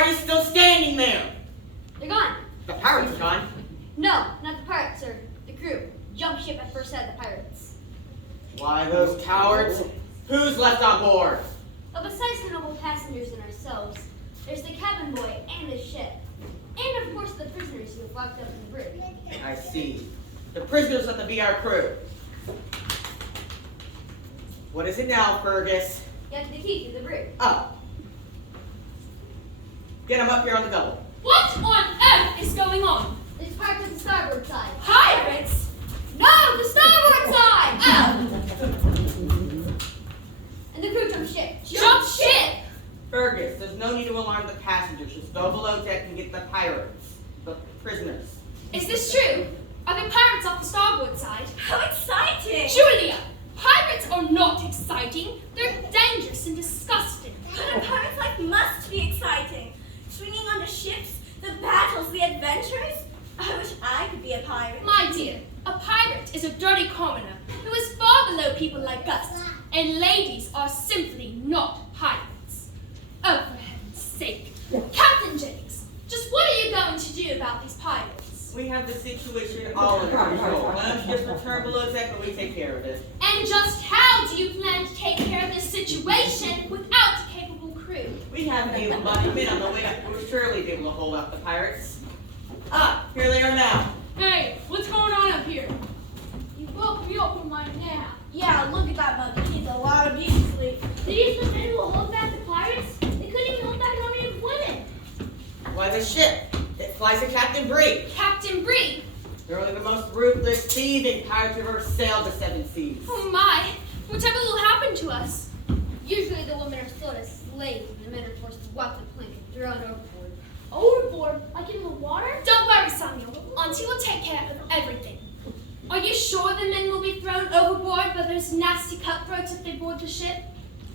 Why are you still standing there? They're gone. The pirates are gone. No, not the pirates, sir. The crew. Jumped ship at first sight of the pirates. Why, those cowards? Who's left on board? But besides the noble passengers and ourselves, there's the cabin boy and the ship. And of course the prisoners who have locked up in the brig. I see. The prisoners let them be our crew. What is it now, Fergus? You have the key to the brig. Oh. Get him up here on the double. What on earth is going on? There's pirates on the starboard side. Pirates? No, the starboard side! Oh! And the crew jumped ship. Jump ship? Fergus, there's no need to alarm the passengers. Just go below deck and get the pirates. The prisoners. Is this true? Are there pirates off the starboard side? How exciting! Julia! Pirates are not exciting. They're dangerous and disgusting. But a pirate's life must be exciting. Swinging on the ships, the battles, the adventures. I wish I could be a pirate. My dear, a pirate is a dirty commoner who is far below people like us, and ladies are simply not pirates. Oh, for heaven's sake. Captain Jennings, just what are you going to do about these pirates? We have the situation all under control. Why don't you just return below deck and we take care of it? And just how do you plan to take care of this situation without a capable crew? We have able-bodied men on the way up who will surely be able to hold off the pirates. Ah, here they are now. Hey, what's going on up here? You woke me up from my nap. Yeah, look at that monkey. He's a lot of beauty sleep. These the men who will hold back the pirates? They couldn't even hold back an army of women. Why, the ship. It flies a Captain Bree. Captain Bree! They're only the most ruthless, thieving pirates who ever sailed the seven seas. Oh my! Whatever will happen to us? Usually the women are sold as slaves and the men are forced to walk the plank and thrown overboard. Overboard? Like in the water? Don't worry, Samuel. Auntie will take care of everything. Are you sure the men will be thrown overboard by those nasty cutthroats if they board the ship?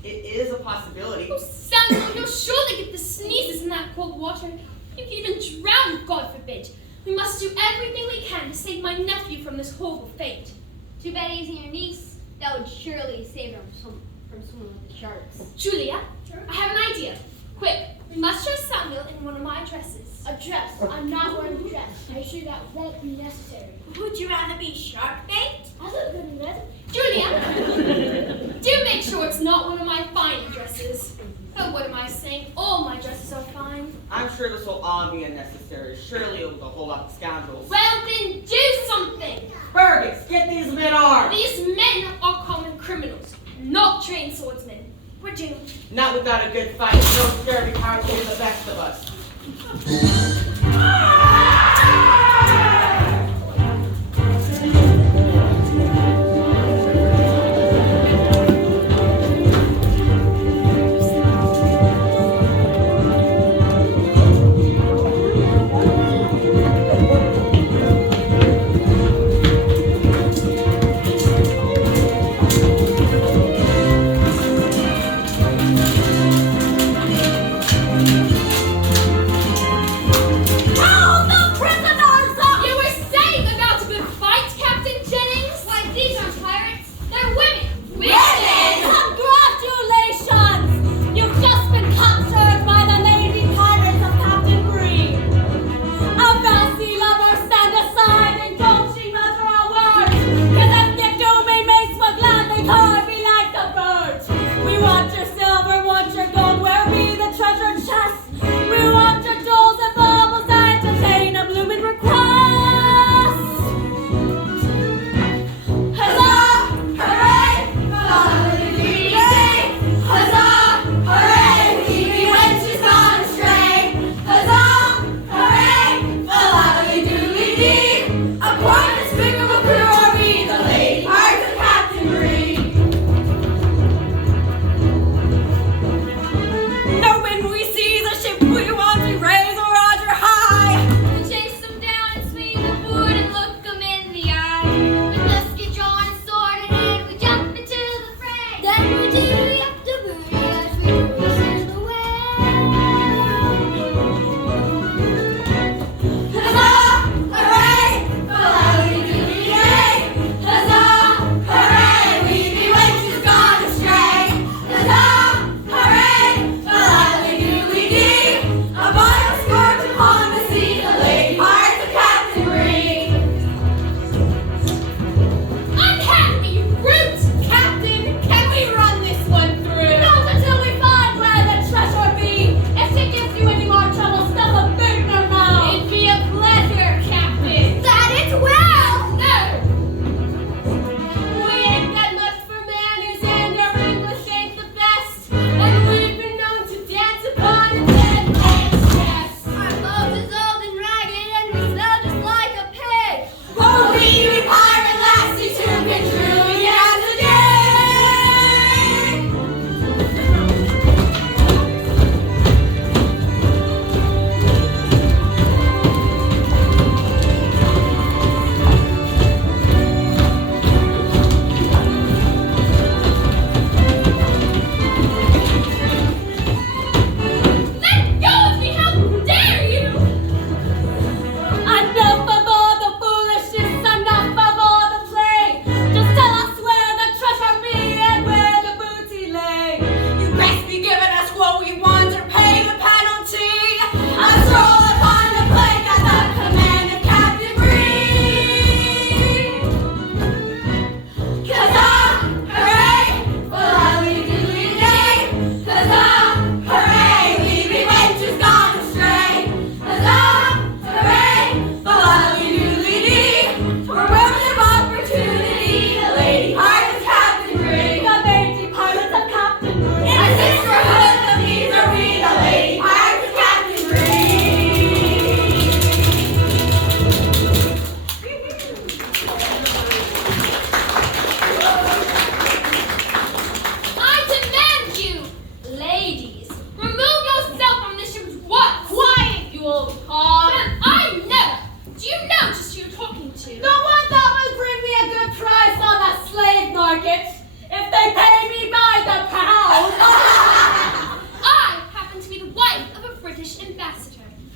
It is a possibility. Oh, Samuel, you'll surely get the sneezes in that cold water. You can even drown, God forbid. We must do everything we can to save my nephew from this horrible fate. Too bad he isn't your niece. That would surely save her from swimming with the sharks. Julia, I have an idea. Quick, we must dress Samuel in one of my dresses. A dress? I'm not wearing a dress. I assure that won't be necessary. Would you rather be shark bait? I look good in red. Julia, do make sure it's not one of my fine dresses. Oh, what am I saying? All my dresses are fine. I'm sure this will all be unnecessary. Surely it will hold off the scoundrels. Well, then do something. Fergus, get these men armed! These men are common criminals, not trained swordsmen. We're doomed. Not without a good fight. No scurvy pirates will be the best of us.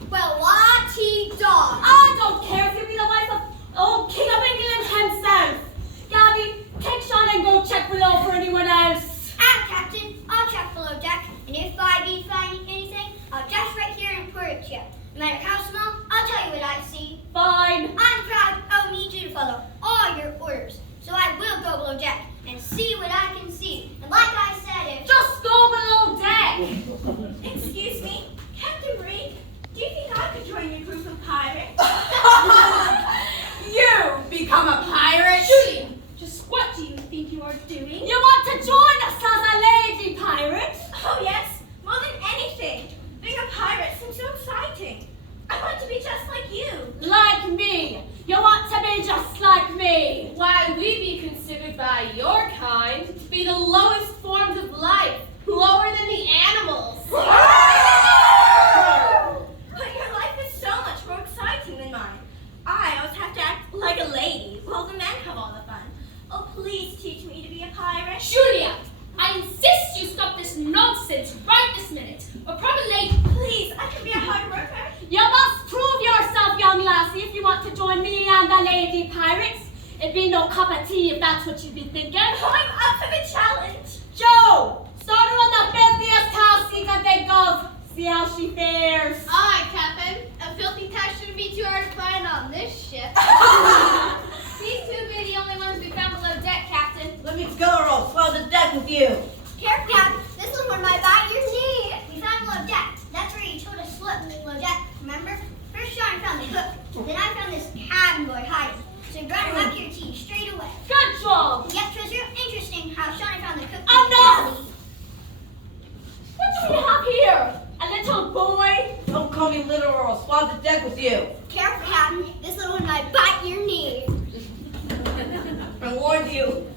Well, la-ti-da. I don't care if you be the wife of old King of England himself. Gabby, take Sean and go check below for anyone else. Captain, I'll check below deck, and if I be finding anything, I'll just right here and report it to you. No matter how small, I'll tell you what I see. Fine. I'm proud of me to follow all your orders, so I will go below deck and see what I can see. And like I said, if Just go below deck. Excuse me, Captain Bree, do you think I could join your group of pirates? You become a pirate? Julia, just what do you think you are doing? You want to join us as a lady pirate? Oh yes, more than anything. Being a pirate seems so exciting. I want to be just like you. Like me. You want to be just like me. Why, we be considered by your kind to be the lowest forms of life, lower than the animals. But your life is so much more exciting than mine. I always have to act like a lady, while the men have all the fun. Oh, please teach me to be a pirate. Julia, I insist you stop this nonsense right this minute, or probably Please, I can be a hard worker. You must prove yourself, young lassie, if you want to join me and the lady pirates. It'd be no cup of tea if that's what you'd be thinking. I'm up for the challenge. Joe, start her on the filthiest house you can think of. See how she fares. Aye, Captain. A filthy task shouldn't be too hard to find on this ship. These two be the only ones we found below deck, Captain. Let me go, or I'll swell the deck with you. Here, Captain, this was where my bite your knee. We found below deck. That's where you told us to look below deck. Remember? First Sean found the hook. Then I found this cabin boy hiding. So we brought him up here to you straight away. Good job. Yep, it was real interesting how Sean found the cook. Enough! What do we have here? A little boy? Don't call me little, or I'll swell the deck with you. Careful, Captain. This little one might bite your knee. I warned you.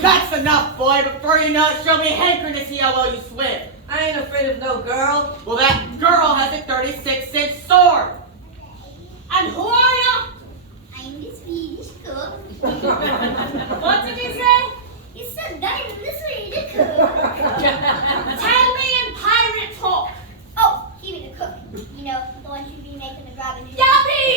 That's enough, boy. Before you know it, she'll be hankering to see how well you swim. I ain't afraid of no girl. Well, that girl has a 36-cent sword. And who are you? I'm the Swedish cook. What did you say? You said that I'm the Swedish cook. Tell me in pirate talk. Oh, he be the cook. You know, the one who be making the Robin Hood. Gabby!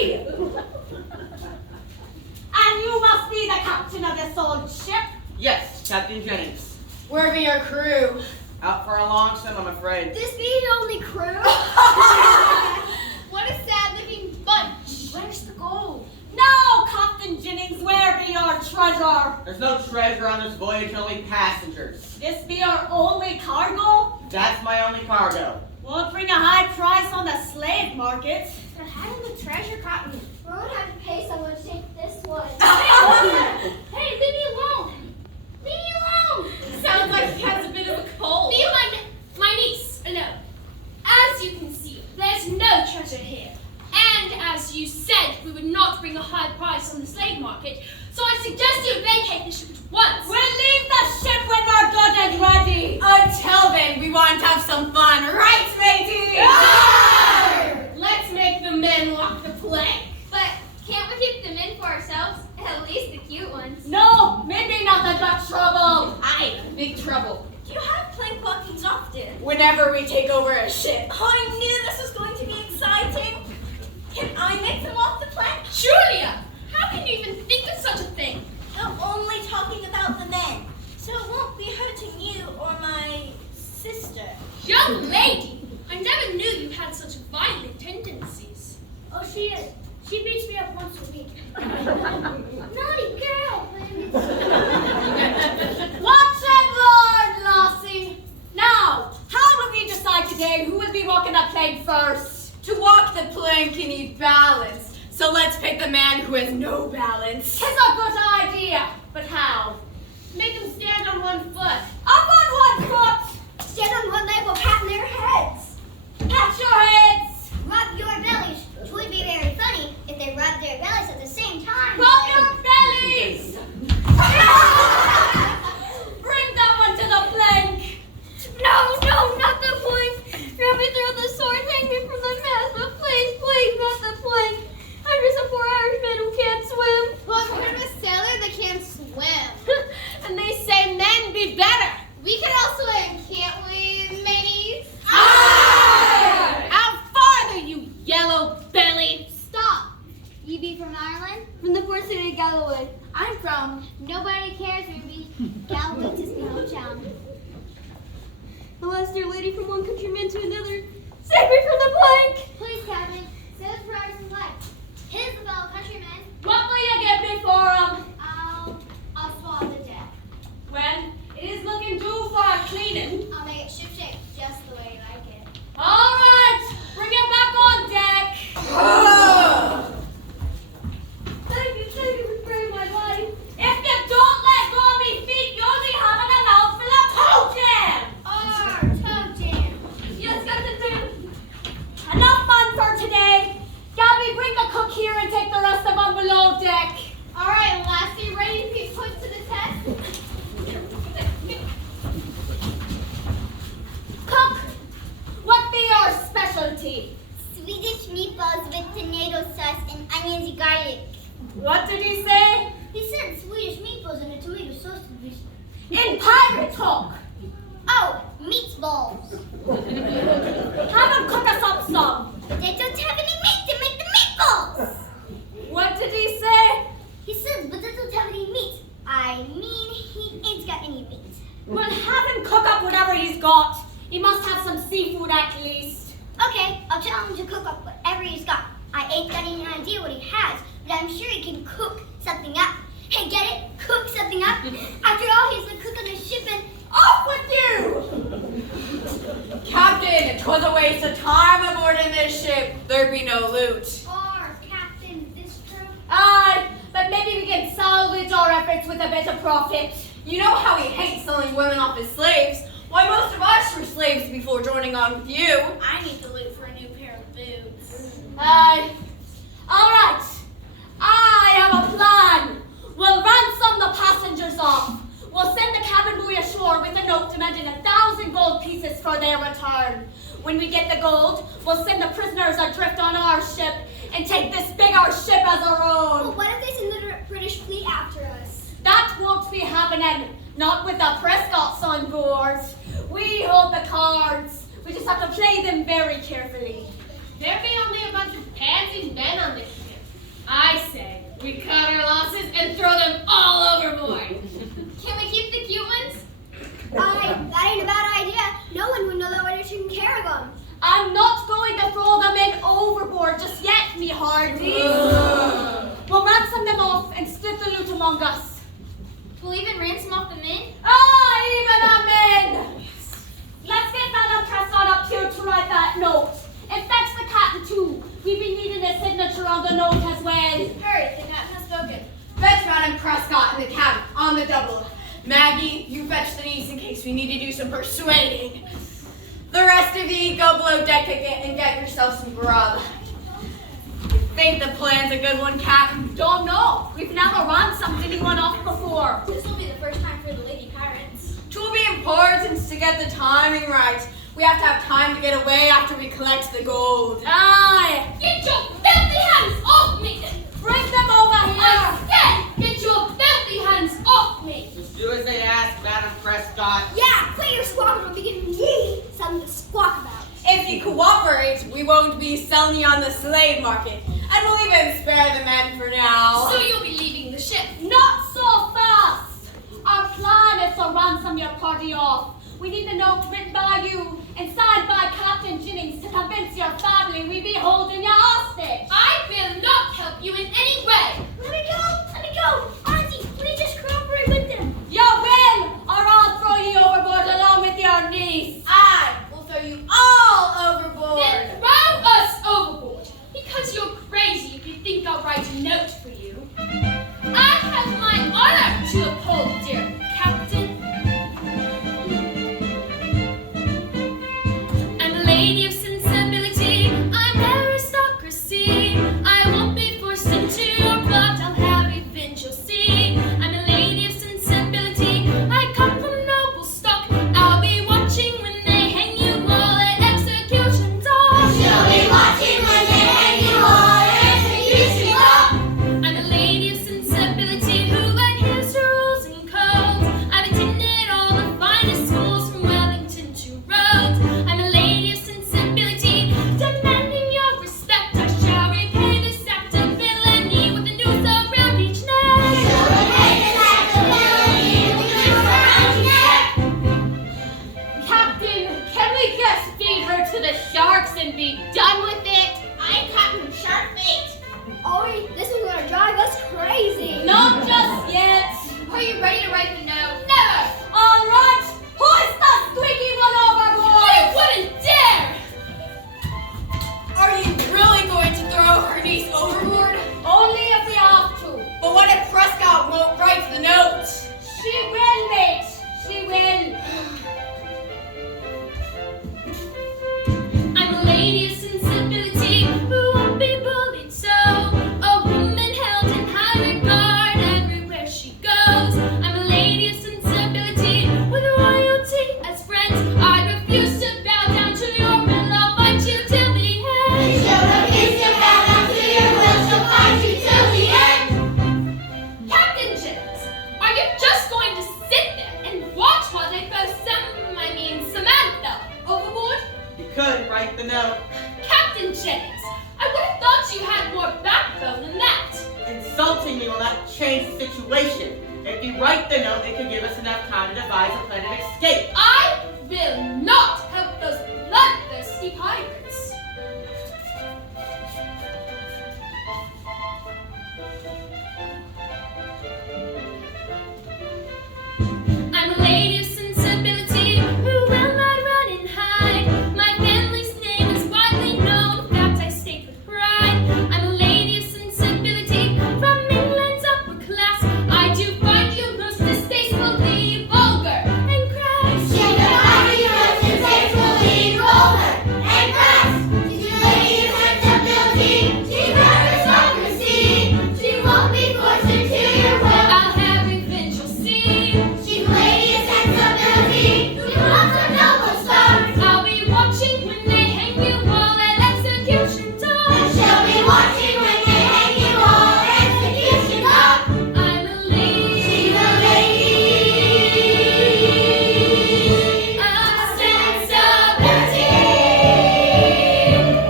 And you must be the captain of this old ship. Yes, Captain Jennings. Where be your crew? Out for a long swim, I'm afraid. This be the only crew. What a sad-looking bunch. Where's the gold? Now, Captain Jennings, where be your treasure? There's no treasure on this voyage, only passengers. This be your only cargo? That's my only cargo. Won't bring a high price on the slave market. But how did the treasure cotton? We're gonna have to pay someone to take this one. hey, leave me alone. Leave me alone. Sounds like he has a bit of a cold. Leave my niece alone. As you can see, there's no treasure here. And as you said, we would not bring a high price on the slave market, so I suggest you vacate the ship at once. We'll leave the ship when we're good and ready. Until then, we want to have some fun, right, matey? Let's make the men walk the plank. But can't we keep them in for ourselves? At least the cute ones. No, maybe nothing but trouble. Aye, big trouble. Do you have plank walkings often? Whenever we take over a ship. Oh, I knew this was going to be exciting. Can I make them off the plank? Julia, how can you even think of such a thing? I'm only talking about the men, so it won't be hurting you or my sister. Young lady, I never knew you had such violent tendencies. Oh, she is. She beats me up once a week. Naughty girl. Watch and learn, lassie. Now, how do we decide today who will be walking the plank first? To walk the plank, you need balance. So let's pick the man who has no balance. It's a good idea, but how? Make him stand on one foot. Up on one foot. Stand on one leg while patting their heads. Pat your heads. Rub your bellies. Which would be very funny if they rubbed their bellies at the same time. Rub your bellies. Bring that one to the plank. No, not the plank. Rub me through the sword, hang me from the mast, but please, not the plank. I'm just a poor Irishman who can't swim. Well, I've heard of a sailor that can't swim. And they say men be better. We can all swim, can't we, mateys? Aye! deck. All right, Lassie, ready to be put to the test? Cook, what be your specialty? Swedish meatballs with tomato sauce and onions and garlic. What did he say? He said Swedish meatballs and a tomato sauce. In pirate talk. Oh, meatballs. Have him cook us up some. They don't have any meat to make the meatballs. What did he say? He said, but they don't have any meat. I mean, he ain't got any meat. Well, have him cook up whatever he's got. He must have some seafood at least. Okay, I'll tell him to cook up whatever he's got. I ain't got any idea what he has, but I'm sure he can cook something up. Hey, get it? Cook something up? After all, he's the cook on the ship and Off with you! Captain, 'twas a waste of time aboard in this ship. There be no loot. Captain, this true? Aye, but maybe we can salvage our efforts with a bit of profit. You know how he hates selling women off as slaves. Why, most of us were slaves before joining on with you. I need to loot for a new pair of boots. Aye. All right. I have a plan. We'll ransom the passengers off. We'll send the cabin boy ashore with a note demanding 1,000 gold pieces for their return. When we get the gold, we'll send the prisoners adrift on our ship and take this bigger ship as our well, own. what if they send the British fleet after us? That won't be happening. Not with the Prescotts on board. We hold the cards. We just have to play them very carefully. There be only a bunch of pansy men on this ship. I say, we cut our losses and throw them all overboard. Can we keep the cute ones? That ain't a bad idea. No one would know that we're taking care of them. I'm not going to throw them in overboard just yet, me hearties. We'll ransom them off and split the loot among us. We'll even ransom off the men? Even a men! Let's get Madame Prescott up here to write that note. And fetch the captain too. We've been needing a signature on the note as well. Hurry, the captain has spoken. Fetch Madame Prescott in the cabin on the double. Maggie, you fetch the niece in case we need to do some persuading. The rest of ye go below deck again and get yourself some grub. You think the plan's a good one, Captain? Don't know. We've never ransomed anyone off before. This will be the first time for the lady pirates. 'Twill be important to get the timing right. We have to have time to get away after we collect the gold. Aye. Get your filthy hands off me! Bring them over I here. said, get your filthy hands off me! Just do as they ask, Madam Prescott. Yeah, quit your squawking or be giving me something to squawk about. If you cooperate, we won't be selling you on the slave market. And we'll even spare the men for now. So you'll be leaving the ship. Not so fast. Our plan is to ransom your party off. We need the note written by you and signed by Captain Jennings to convince your family we be holding you hostage. I will not help you in any way. Let me go. Auntie, please just cooperate with them. You will, or I'll throw you overboard along with your niece. I will throw you all overboard. Then throw us overboard. Because you're crazy if you think I'll write a note for you. I have my honor to uphold, dear Captain. I'm a lady of sensibility. I'm aristocracy. I won't be forced into your plot. I'll have revenge, you'll see. I'm a lady of sensibility. I come from noble stock. I'll be watching when they hang you all at execution dock. She'll be watching when they hang you all at execution dock. I'm a lady of sensibility who adheres to rules and codes. I've attended all the finest schools from Wellington to Rhodes. I'm a lady of sensibility, demanding your respect. I shall repay this act of villainy with the noose around each neck. Captain, can we just feed her to the sharks and be done with it? I'm Captain Sharkbait. Ollie, this one's gonna drive us crazy. Not just yet. Are you ready to write the note? Never! All right, hoist the squeaky one overboard. You wouldn't dare! Are you really going to throw her niece overboard? Only if we have to. But what if Prescott won't write the note? She will, mate. She will. I'm a lady of sensibility who won't be bullied so. A woman held in high Captain Jennings, I would have thought you had more backbone than that. Insulting me will not change the situation. If you write the note, it could give us enough time to devise a plan of escape. I will not help those bloodthirsty pirates. I'm a lady of sensibility who will not run and hide. My family's name is widely known, in fact I state with pride. I'm a lady of sensibility from England's upper class. I do find you most distastefully vulgar and crass. She can find you most distastefully vulgar and crass. She's a lady of sensibility. She's aristocracy. She won't be forced into your will. I'll have revenge, you'll see. She's a lady of sensibility. Who loves her noble stars. I'll be watching when they hang you all at execution time. She'll be watching when they hang you all execution up. I'm a lady. She's a lady of sensibility.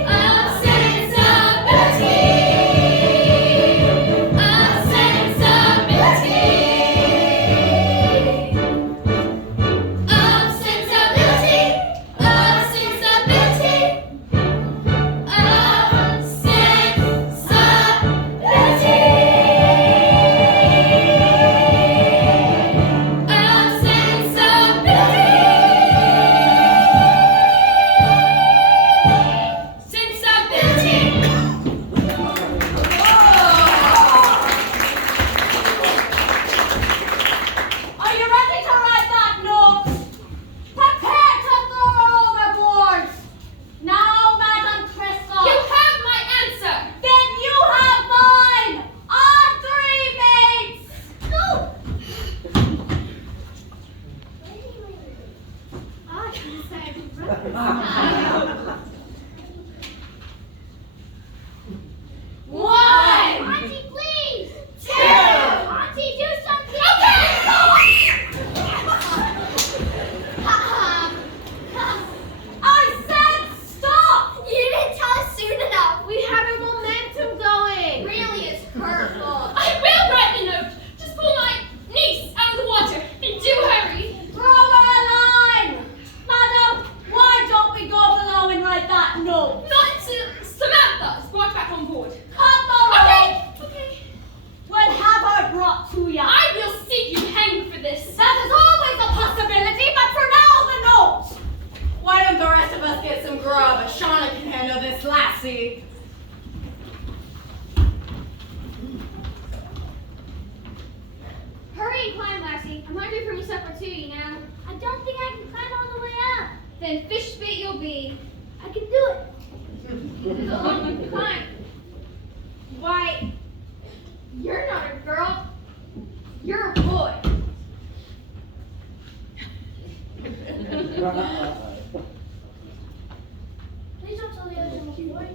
Of sensibility. Of sensibility. Of sensibility. Of sensibility. Are you ready to write that note? Prepare to throw her overboard. Now, Madam Crystal. You have my answer. Then you have mine. On three, mates. One. Auntie, please. Two. Auntie, do something. I said stop. You didn't tell us soon enough. We have a momentum going. Really, it's her fault. I will write a note. Just pull my niece out of the water and do hurry. Throw her a line. Madam, why don't we go below and write that note? Not until Samantha is brought back on board. Cut the rope. Okay. Okay. We'll have her brought to you. I will see you hanged for this. That is always a possibility, but for now, the note. Why don't the rest of us get some grub? Shauna can handle this lassie. Hurry and climb, Lassie. I'm hungry for me supper too, you know. I don't think I can climb all the way up. Then fish spit you'll be. I can do it. Climb. Why, you're not a girl. You're a boy. Please don't tell the others I'm a boy.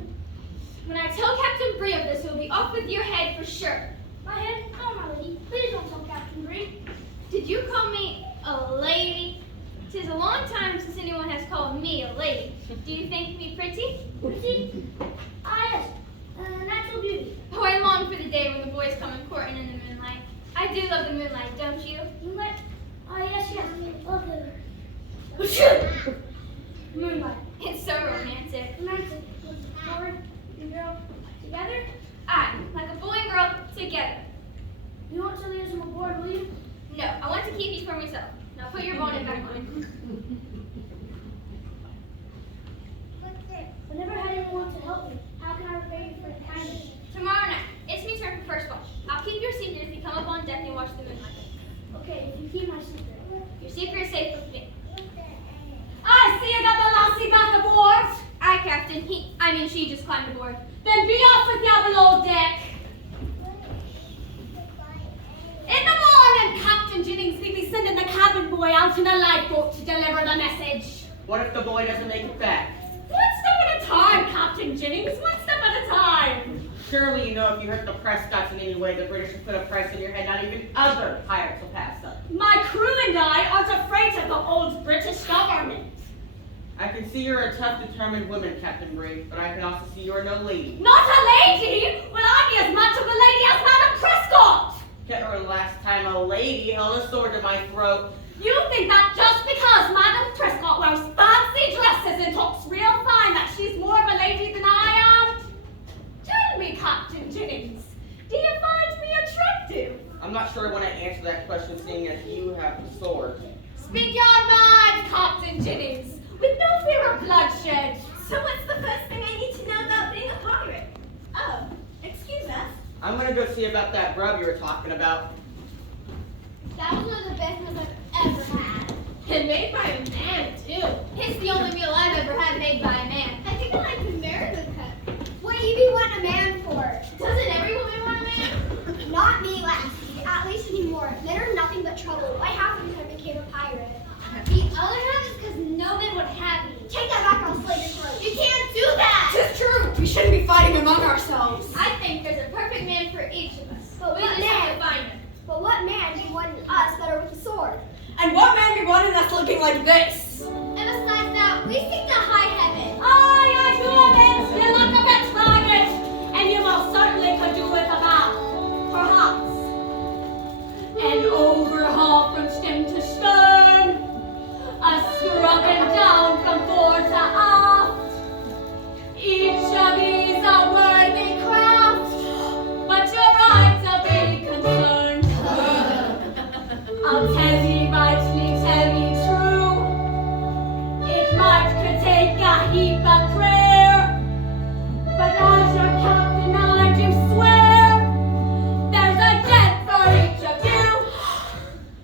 When I tell Captain Bree of this, he'll be off with your head for sure. My head? No, my lady. Please don't tell Captain Bree. Did you call me a lady? 'Tis a long time since anyone has called me a lady. Do you think me pretty? Pretty? Ah, yes. Natural beauty. Oh, I long for the day when the boys come and courting in the moonlight. I do love the moonlight, don't you? Moonlight? Ah, yes, yes. Love the moonlight. It's so romantic. Romantic. Boy and girl together. Aye, like a boy and girl together. You won't tell the others I'm aboard, will you? No, I want to keep these for myself. Now put your bonnet back on. I never had anyone to help me. How can I repay you for the kindness? Tomorrow night, it's me turn for first watch. I'll keep your secret if you come up on deck and watch the moonlight. Okay, if you keep my secret. Your secret is safe with me. I see you got the lassie back aboard. Aye, Captain. She just climbed aboard. Then be off with you below deck. In the morning, Captain Jennings will be sending the cabin boy out in a lifeboat to deliver the message. What if the boy doesn't make it back? One step at a time, Captain Jennings. One step at a time. Surely you know if you hurt the Prescotts in any way, the British will put a price on your head. Not even other pirates will pass up. My crew and I aren't afraid of the old British government. I can see you're a tough, determined woman, Captain Bree, but I can also see you're no lady. Not a lady? Well, I'm as much of a lady as Madame Prescott. Can't remember the last time a lady held a sword to my throat. You think that just because Madame Prescott wears fancy dresses and talks real fine that she's more of a lady than I am? Tell me, Captain Jennings, do you find me attractive? I'm not sure I want to answer that question, seeing as you have the sword. Speak your mind, Captain Jennings, with no fear of bloodshed. So what's the first thing I need to know about being a pirate? Oh, excuse us. I'm gonna go see about that grub you were talking about. That was one of the best meals I've ever had. And made by a man, too. It's the only meal I've ever had made by a man. I think I like the American cut. What do you be wanting a man for? Doesn't every woman want a man? Not me, Lassie. At least anymore. Men are nothing but trouble. Why half because I became a pirate? The other half is because no man would have me. Take that back, I'll slay your throat. You can't do that! Tis true. We shouldn't be fighting among ourselves. I think there's a perfect man for each of us. But We what just have man? to find him. But what man be wanting us better with a sword? And what man be wanting us looking like this? And besides that, we seek to high heaven. Aye, I do it. You look a bit target, and you most certainly could do with a bath, perhaps. An overhaul from stem to stern, a scrubbing down from fore to aft. Each of these a worthy craft, but you're right to be concerned. I'll tell ye rightly, tell ye true. It might could take a heap of prayer, but as your captain I do swear, there's a debt for each of you.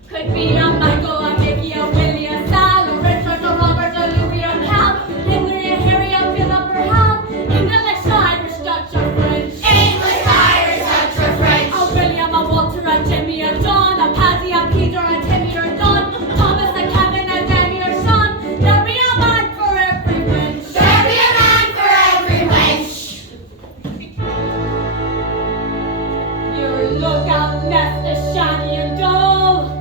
Could be a Michael, a Mickey, a Willie, a Sal, a Richard, a Robert, a Louis, a Cal, Henry, a Harry, a Philip, or Hal, English, Irish, Dutch, or French. English, Irish, Dutch, or French. A William, a Walter, a Jimmy, a John, a Paddy, a Peter, a Timmy, or Don, Thomas, a Kevin, a Danny, or Sean. There'll be a man for every wench. There be a man for every wench. Your lookout nest is shiny and dull.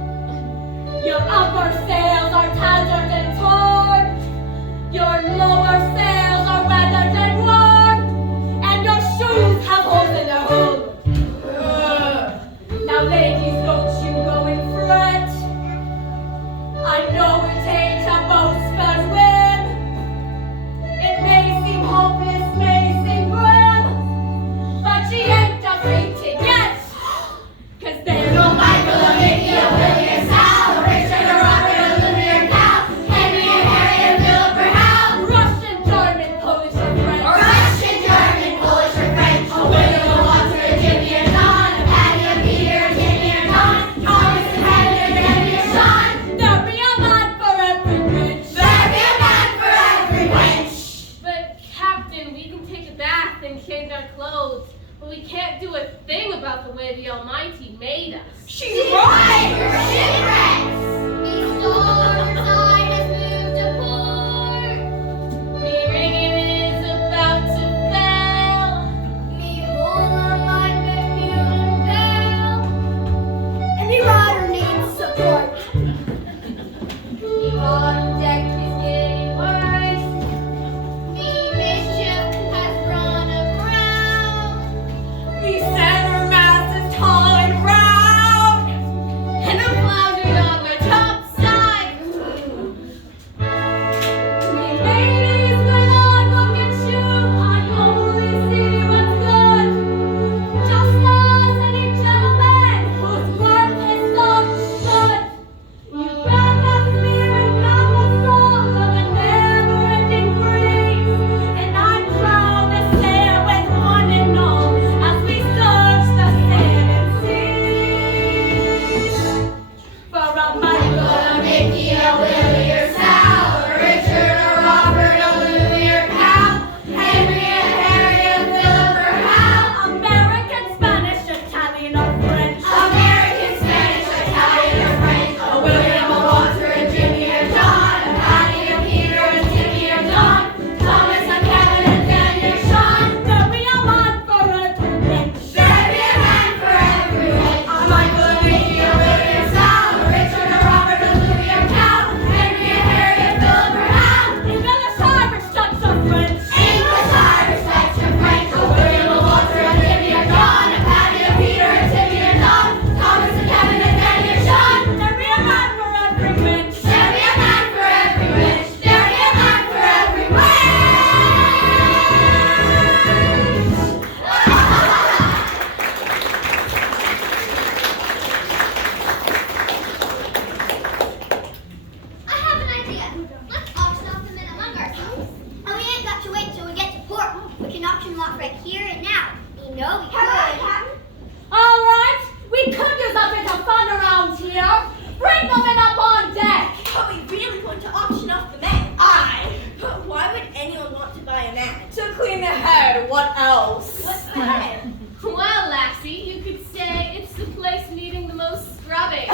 Your upper sails are tattered and torn. Your lower sails are weathered and worn. And your shoes have holes in their hull. Now, ladies, don't you go and fret. I know it ain't a boaster's whim. It may seem hopeless, may seem grim, but she ain't defeated yet. 'Cause there's no Michael, a Mickey, a Willie, a Sal, a Richard, a Robert, a Louis, or Cal, Henry, and Harry, and Philip, or Hal, Russian, German, Polish, or French. Russian, German, Polish, or French. A William, a Walter, a Jimmy, or John, a Patty, a Peter, a Timmy, or Don, Thomas, a Henry, or Danny, or Sean. There'll be a man for every wench. There be a man for every wench. But, Captain, we can take a bath and change our clothes, but we can't do a thing about the way the Almighty made us. She's right. You're shipwrecks. The storm side has moved to port. Me rigging is about to fail. Me hold on like the human bell. And me rider needs support. The bottom deck is getting worse. The midship has run aground. The center mast is tall and round. And I'm floundering on my auction them off right here and now. You know we could. Captain? All right, we could use a bit of fun around here. Bring the men up on deck. Are we really going to auction off the men? Aye. But why would anyone want to buy a man? To clean the head, what else? What's the head? Well, lassie, you could say it's the place needing the most scrubbing.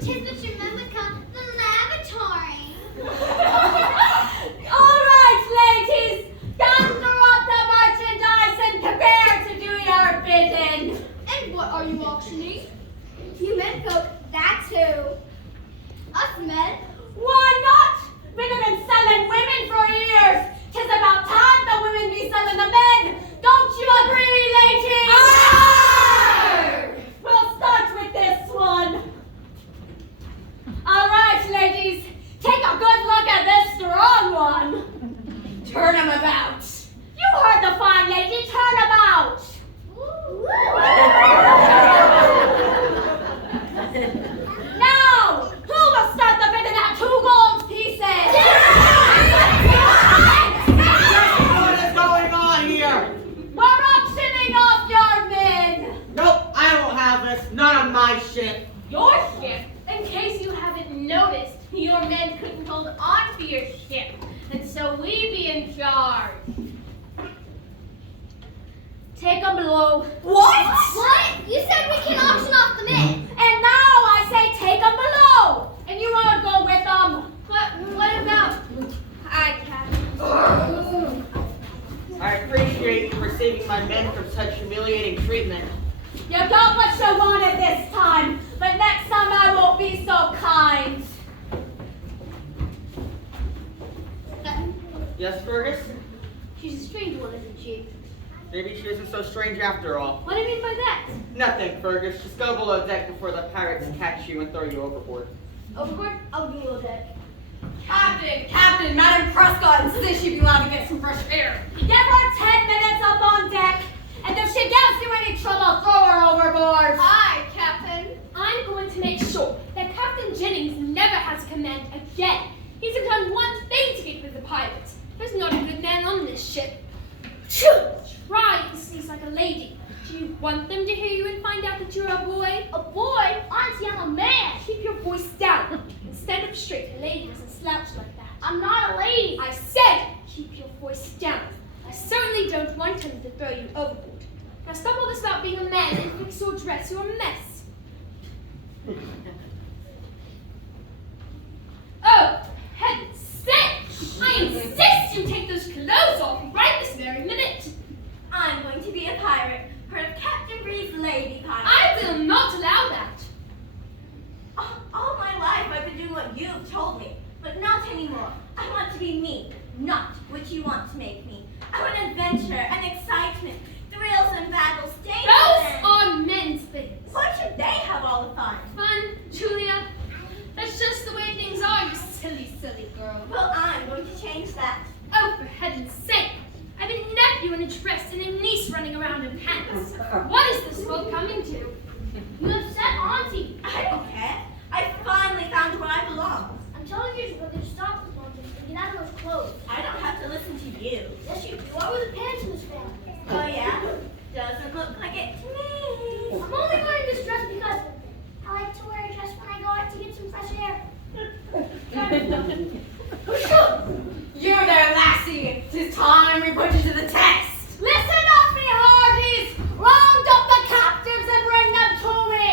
Tis what your men would call the lavatory. All right, ladies, gather up the merchandise and prepare to do your bidding. And what are you auctioning? You men folk, that's who. Us men. Why not? Men have been selling women for years. 'Tis about time the women be selling the men. Don't you agree, ladies? Aye! We'll start with this one. All right, ladies, take a good look at this strong one. Turn him about. You heard the fine lady. Turn about. Now, who will start the bidding at 2 gold pieces? What is going on here? We're auctioning off your men. Nope, I won't have this. None of my shit. Your ship? In case you haven't noticed, your men couldn't hold on to your ship. And so we be in charge. Take 'em below. What? What? You said we can auction off the men. And now I say take 'em below. And you won't go with them. What about... I can't. I appreciate you receiving my men from such humiliating treatment. You got what you wanted this time, but next time I won't be so kind. Yes, Fergus? She's a strange one, isn't she? Maybe she isn't so strange after all. What do you mean by that? Nothing, Fergus. Just go below deck before the pirates catch you and throw you overboard. Overboard? I'll go below deck. Captain, Madam Prescott insists she be allowed to get some fresh air. Give her 10 minutes up on deck, and if she gives you any trouble, throw her overboard. Aye, Captain. I'm going to make sure that Captain Jennings never has command again. He hasn't done one thing to get with the pirates. There's not a good man on this ship. Try and sneeze like a lady. Do you want them to hear you and find out that you're a boy? A boy? Auntie, I'm a man. Keep your voice down. Stand up straight. A lady doesn't slouch like that. I'm not a lady. I said keep your voice down. I certainly don't want him to throw you overboard. Now stop all this about being a man and fix your dress. You're a mess. Oh, heaven's sake! I insist you take those clothes off right this very minute. I'm going to be a pirate, part of Captain Bree's lady pirate. I will not allow that. All my life I've been doing what you've told me, but not anymore. I want to be me, not what you want to make me. I want adventure and excitement, thrills and battles, danger. Those are men's things. Why should they have all the fun? Fun, Julia. That's just the way things are, you silly, silly girl. Well, I'm going to change that. Oh, for heaven's sake! I've a nephew in a dress and a niece running around in pants. What is this world coming to? You upset Auntie. I don't care. I finally found where I belong. I'm telling you to stop this nonsense and get out of those clothes. I don't have to listen to you. Yes, you do. What were the pants in this family? Oh yeah? Doesn't look like it to me. I'm only wearing this dress because I like to wear a dress when I go out to get some fresh air. You there, lassie. 'Tis time we put you to the test. Listen up, me hearties! Round up the captives and bring them to me!